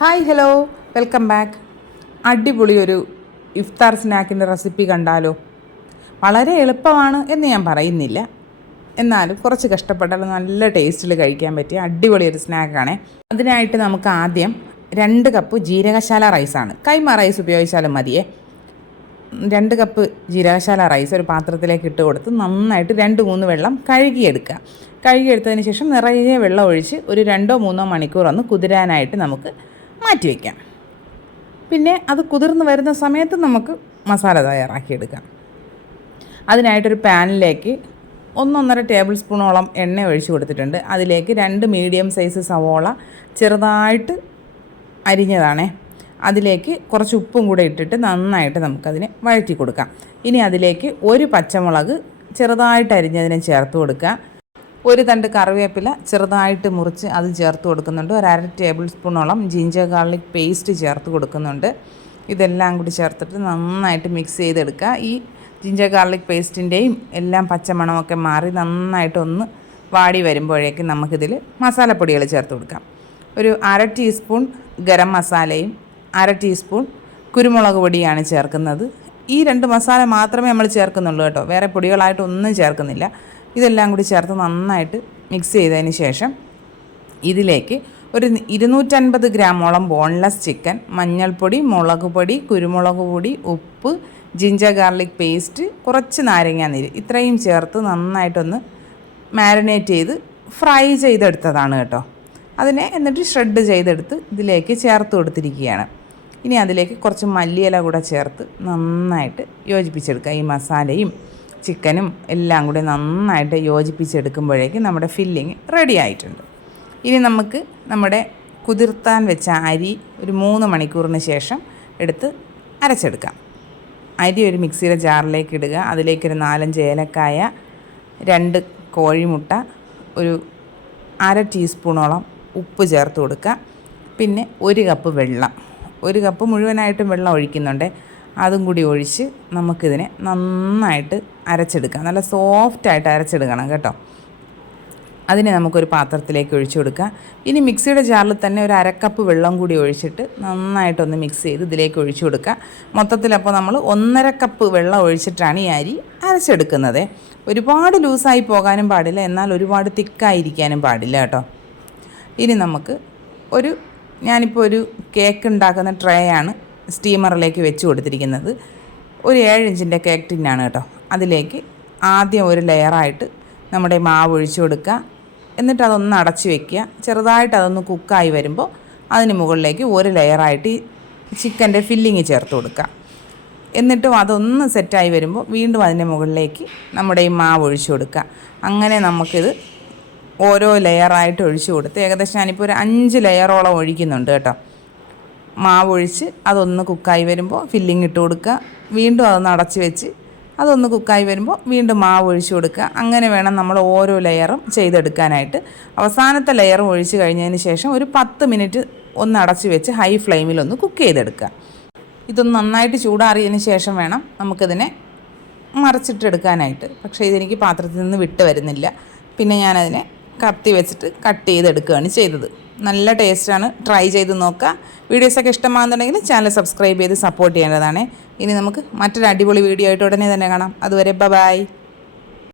Hi hello welcome back. അടിപൊളി ഒരു ഇഫ്താർ സ്നാക്കിൻ്റെ recipe കണ്ടാലോ? വളരെ എളുപ്പമാണ് എന്ന് ഞാൻ പറയുന്നില്ല, എന്നാലും കുറച്ച് കഷ്ടപ്പെട്ടാലും നല്ല ടേസ്റ്റിൽ കഴിക്കാൻ പറ്റിയ അടിപൊളി ഒരു സ്നാക്കാണ്. അതിനായിട്ട് നമുക്ക് ആദ്യം 2 കപ്പ് ജീരകശാല റൈസാണ്. കൈമ റൈസ് ഉപയോഗിച്ചാലും മതിയേ. 2 കപ്പ് ജീരകശാല റൈസ് ഒരു പാത്രത്തിലേക്ക് ഇട്ട് കൊടുത്ത് നന്നായിട്ട് 2-3 വെള്ളം കഴുകിയെടുക്കുക. കഴുകിയെടുത്തതിന് ശേഷം നിറയെ വെള്ളം ഒഴിച്ച് ഒരു 2-3 മണിക്കൂർ ഒന്ന് കുതിരാനായിട്ട് നമുക്ക് മാറ്റി വയ്ക്കാം. പിന്നെ അത് കുതിർന്ന് വരുന്ന സമയത്ത് നമുക്ക് മസാല തയ്യാറാക്കിയെടുക്കാം. അതിനായിട്ടൊരു പാനിലേക്ക് 1-1.5 ടേബിൾ സ്പൂണോളം എണ്ണ ഒഴിച്ച് കൊടുത്തിട്ടുണ്ട്. അതിലേക്ക് 2 മീഡിയം സൈസ് സവോള ചെറുതായിട്ട് അരിഞ്ഞതാണേ, അതിലേക്ക് കുറച്ച് ഉപ്പും കൂടെ ഇട്ടിട്ട് നന്നായിട്ട് നമുക്കതിനെ വഴറ്റി കൊടുക്കാം. ഇനി അതിലേക്ക് 1 പച്ചമുളക് ചെറുതായിട്ട് അരിഞ്ഞതിനെ ചേർത്ത് കൊടുക്കുക. 1 തണ്ട് കറിവേപ്പില ചെറുതായിട്ട് മുറിച്ച് അത് ചേർത്ത് കൊടുക്കുന്നുണ്ട്. 1/2 ടേബിൾ സ്പൂണോളം ജിഞ്ചർ ഗാർലിക് പേസ്റ്റ് ചേർത്ത് കൊടുക്കുന്നുണ്ട്. ഇതെല്ലാം കൂടി ചേർത്തിട്ട് നന്നായിട്ട് മിക്സ് ചെയ്തെടുക്കുക. ഈ ജിഞ്ചർ ഗാർലിക് പേസ്റ്റിൻ്റെയും എല്ലാം പച്ചമണമൊക്കെ മാറി നന്നായിട്ടൊന്ന് വാടി വരുമ്പോഴേക്കും നമുക്കിതിൽ മസാലപ്പൊടികൾ ചേർത്ത് കൊടുക്കാം. ഒരു 1/2 ടീസ്പൂൺ ഗരം മസാലയും 1/2 ടീസ്പൂൺ കുരുമുളക് പൊടിയാണ് ചേർക്കുന്നത്. ഈ 2 മസാല മാത്രമേ നമ്മൾ ചേർക്കുന്നുള്ളൂ കേട്ടോ, വേറെ പൊടികളായിട്ടൊന്നും ചേർക്കുന്നില്ല. ഇതെല്ലാം കൂടി ചേർത്ത് നന്നായിട്ട് മിക്സ് ചെയ്തതിന് ശേഷം ഇതിലേക്ക് ഒരു 250 ഗ്രാമോളം ബോൺലെസ് ചിക്കൻ, മഞ്ഞൾപ്പൊടി, മുളക് പൊടി, കുരുമുളക് പൊടി, ഉപ്പ്, ജിഞ്ചർ ഗാർലിക് പേസ്റ്റ്, കുറച്ച് നാരങ്ങാനീര് ഇത്രയും ചേർത്ത് നന്നായിട്ടൊന്ന് മാരിനേറ്റ് ചെയ്ത് ഫ്രൈ ചെയ്തെടുത്തതാണ് കേട്ടോ. അതിനെ എന്നിട്ട് ഷ്രെഡ് ചെയ്തെടുത്ത് ഇതിലേക്ക് ചേർത്ത് കൊടുത്തിരിക്കുകയാണ്. ഇനി അതിലേക്ക് കുറച്ച് മല്ലിയില കൂടെ ചേർത്ത് നന്നായിട്ട് യോജിപ്പിച്ചെടുക്കുക. ഈ മസാലയും ചിക്കനും എല്ലാം കൂടി നന്നായിട്ട് യോജിപ്പിച്ചെടുക്കുമ്പോഴേക്കും നമ്മുടെ ഫില്ലിങ് റെഡി ആയിട്ടുണ്ട്. ഇനി നമുക്ക് നമ്മുടെ കുതിർത്താൻ വെച്ച അരി ഒരു 3 മണിക്കൂറിന് ശേഷം എടുത്ത് അരച്ചെടുക്കാം. അരി ഒരു മിക്സിയുടെ ജാറിലേക്ക് ഇടുക. അതിലേക്കൊരു 4-5 ഏലക്കായ, 2 കോഴിമുട്ട, ഒരു 1/2 ടീസ്പൂണോളം ഉപ്പ് ചേർത്ത് കൊടുക്കുക. പിന്നെ 1 കപ്പ് വെള്ളം, 1 കപ്പ് മുഴുവനായിട്ടും വെള്ളം ഒഴിക്കുന്നുണ്ട്. അതും കൂടി ഒഴിച്ച് നമുക്കിതിനെ നന്നായിട്ട് അരച്ചെടുക്കാം. നല്ല സോഫ്റ്റായിട്ട് അരച്ചെടുക്കണം കേട്ടോ. അതിനെ നമുക്കൊരു പാത്രത്തിലേക്ക് ഒഴിച്ചു കൊടുക്കുക. ഇനി മിക്സിയുടെ ജാറിൽ തന്നെ ഒരു 1/2 കപ്പ് വെള്ളം കൂടി ഒഴിച്ചിട്ട് നന്നായിട്ടൊന്ന് മിക്സ് ചെയ്ത് ഇതിലേക്ക് ഒഴിച്ചു കൊടുക്കുക. മൊത്തത്തിലപ്പോൾ നമ്മൾ 1.5 കപ്പ് വെള്ളം ഒഴിച്ചിട്ടാണ് ഈ അരി അരച്ചെടുക്കുന്നത്. ഒരുപാട് ലൂസായി പോകാനും പാടില്ല, എന്നാൽ ഒരുപാട് തിക്കായിരിക്കാനും പാടില്ല കേട്ടോ. ഇനി നമുക്ക് ഞാനിപ്പോൾ ഒരു കേക്ക് ഉണ്ടാക്കുന്ന ട്രേ ആണ് സ്റ്റീമറിലേക്ക് വെച്ച് കൊടുത്തിരിക്കുന്നത്. ഒരു 7 ഇഞ്ചിൻ്റെ കേക്ക് ടിന്നാണ് കേട്ടോ. അതിലേക്ക് ആദ്യം ഒരു ലെയറായിട്ട് നമ്മുടെ മാവ് ഒഴിച്ചു കൊടുക്കുക. എന്നിട്ട് അതൊന്ന് അടച്ച് വയ്ക്കുക. ചെറുതായിട്ട് അതൊന്ന് കുക്കായി വരുമ്പോൾ അതിന് മുകളിലേക്ക് ഒരു ലെയറായിട്ട് ഈ ചിക്കൻ്റെ ഫില്ലിങ് ചേർത്ത് കൊടുക്കുക. എന്നിട്ടും അതൊന്ന് സെറ്റായി വരുമ്പോൾ വീണ്ടും അതിൻ്റെ മുകളിലേക്ക് നമ്മുടെ ഈ മാവ് ഒഴിച്ചു കൊടുക്കുക. അങ്ങനെ നമുക്കിത് ഓരോ ലെയറായിട്ട് ഒഴിച്ചു കൊടുത്ത് ഏകദേശം ഞാനിപ്പോൾ ഒരു 5 ലെയറോളം ഒഴിക്കുന്നുണ്ട് കേട്ടോ. മാവ് ഒഴിച്ച് അതൊന്ന് കുക്കായി വരുമ്പോൾ ഫില്ലിങ് ഇട്ട് കൊടുക്കുക. വീണ്ടും അതൊന്ന് അടച്ച് വെച്ച് അതൊന്ന് കുക്കായി വരുമ്പോൾ വീണ്ടും മാവ് ഒഴിച്ച് കൊടുക്കുക. അങ്ങനെ വേണം നമ്മൾ ഓരോ ലെയറും ചെയ്തെടുക്കാനായിട്ട്. അവസാനത്തെ ലെയർ ഒഴിച്ച് കഴിഞ്ഞതിന് ശേഷം ഒരു 10 മിനിറ്റ് ഒന്ന് അടച്ച് വെച്ച് ഹൈ ഫ്ലെയിമിലൊന്ന് കുക്ക് ചെയ്തെടുക്കുക. ഇതൊന്ന് നന്നായിട്ട് ചൂടാറിയതിന് ശേഷം വേണം നമുക്കിതിനെ മറിച്ചിട്ടെടുക്കാനായിട്ട്. പക്ഷേ ഇതെനിക്ക് പാത്രത്തിൽ നിന്ന് വിട്ട് വരുന്നില്ല. പിന്നെ ഞാനതിനെ കത്തി വെച്ചിട്ട് കട്ട് ചെയ്തെടുക്കുകയാണ് ചെയ്തത്. നല്ല ടേസ്റ്റാണ്, ട്രൈ ചെയ്ത് നോക്കുക. വീഡിയോസൊക്കെ ഇഷ്ടമാകുന്നുണ്ടെങ്കിൽ ചാനൽ സബ്സ്ക്രൈബ് ചെയ്ത് സപ്പോർട്ട് ചെയ്യേണ്ടതാണ്. ഇനി നമുക്ക് മറ്റൊരു അടിപൊളി വീഡിയോ ആയിട്ട് ഉടനെ തന്നെ കാണാം. അതുവരെ ബൈ.